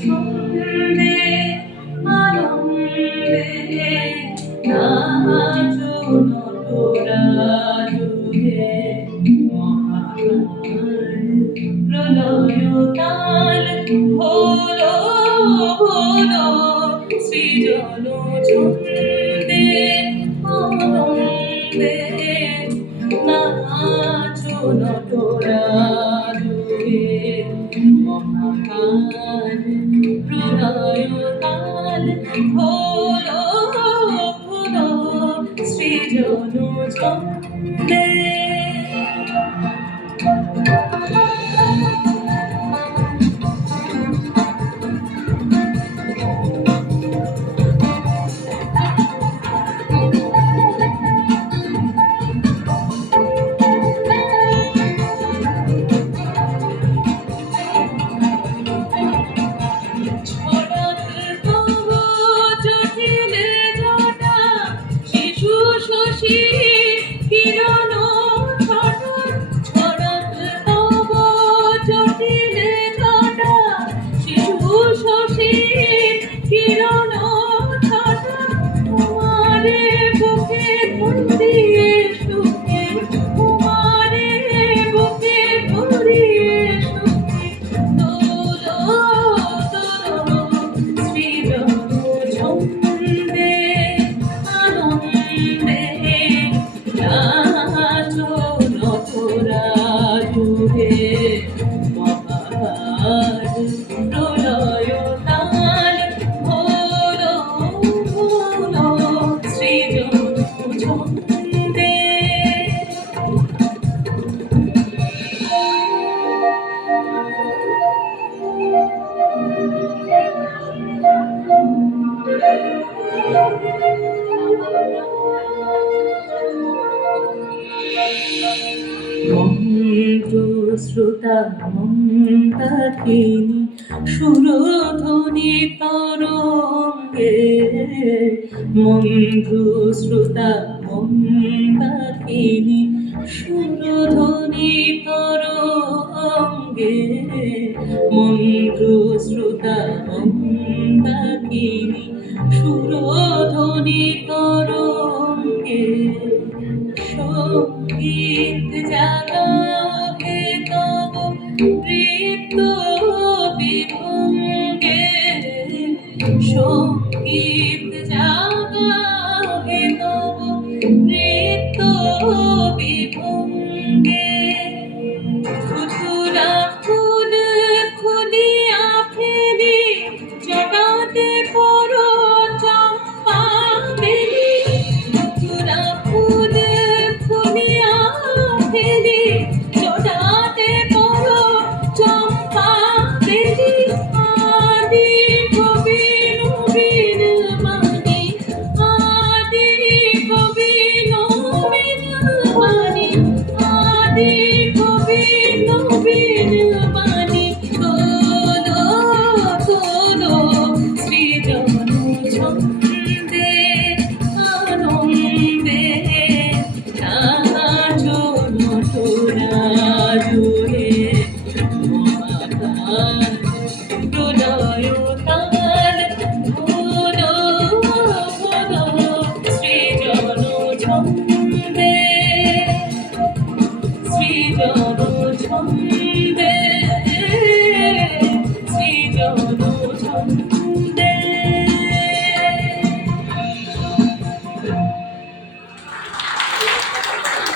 ছন্দে আনন্দে নাচো নটরা জুড়ে মহাকাল প্রলয় কাল হলো হলো সৃজন ছন্দে আনন্দে নাচো নটরা জুড়ে মহাকাল প্রলয় কাল হলো হলো সৃজন ছন্দে। শ্রোতা মন্দাকিনী সুরধ্বনি তরঙ্গে মন্ত্র শ্রোতা মন্দাকিনী সুরধ্বনি তরঙ্গে মন্ত্র শ্রোতা মন্দাকিনী সুরধ্বনি তরঙ্গে সঙ্গীত জাগা হে তব নৃত্য বিভঙ্গে সঙ্গীত জাগা হে তব নৃত্য বিভঙ্গে ধুধুরা ফুল খুলিয়া ফেলি জগাতে পড়ো চম্পা বেলি ধুধুরা ফুল খুলিয়া ফেলি জগাতে পড়ো চম্পা বেলি আদি কবি নবীন বাণী আদি কবি নবীন বাণী আদি কবি নবীন বাণী তোলো তোলো সৃজন ছন্দে আনন্দে নাচো নটরা জুড়ে মহাকাল প্রলয় কাল হলো হলো সৃজন ছন্দে।